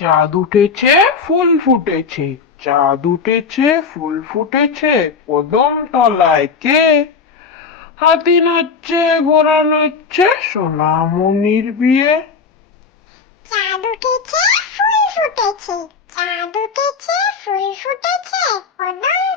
চাঁদ উঠেছে, ফুল ফুটেছে। চাঁদ উঠেছে, ফুল ফুটেছে, কদম তলায় কে? হাতি নাচছে, ঘোড়া নাচছে, সোনামণির বিয়ে। চাঁদ উঠেছে, ফুল ফুটেছে। চাঁদ উঠেছে, ফুল ফুটেছে, কদম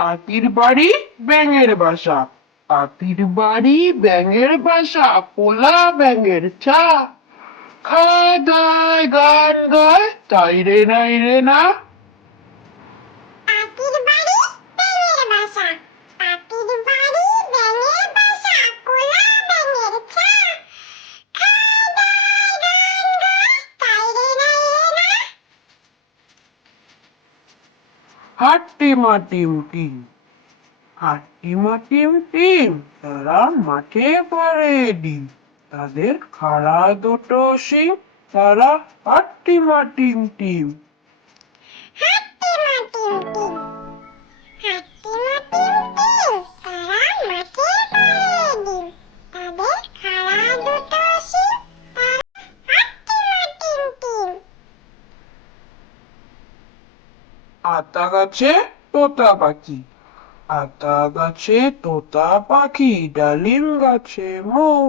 তাঁতির বাড়ি ব্যাঙের বাসা। তাঁতির বাড়ি ব্যাঙের বাসা, পোলা ব্যাঙের চা। খায় দায় গান গায়, তাই রে নাই রে না। হাট্টিমা টিম টিম হাট্টিমা টিম টিম তারা মাঠে পড়ে ডিম। তাদের খাড়া দুটো শিম তারা হাট্টিমা টিম টিম হাট্টি মাটিম টিম আতা গাছে তোতা পাখি আতা গাছে তোতা পাখি ডালিম গাছে মৌ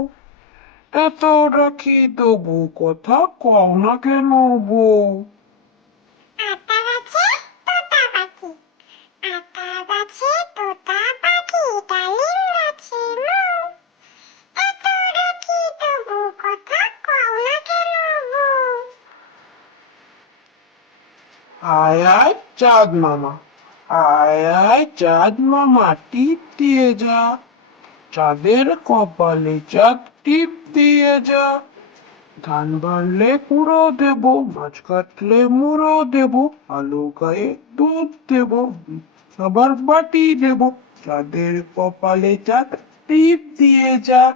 এত রাখি তবু কথা কও না কেন বউ আতা গাছে তোতা পাখি আতা গাছে তোতা পাখি ডালিম গাছে মৌ এত রাখি তবু কথা কও না কেন বউ আয় আয় চাঁদ মামা। আয় আয়, চাঁদ মামা, টিপ দিয়ে যা। চাঁদের কপালে চাঁদ টিপ দিয়ে যা। ধান বাড়লে কুড়ো দেব, মাছ কাটলে মুড়ো দেব, আলু গায়ে দুধ দেব সবার বাটি দেব। চাঁদের কপালে চাঁদ টিপ দিয়ে যা।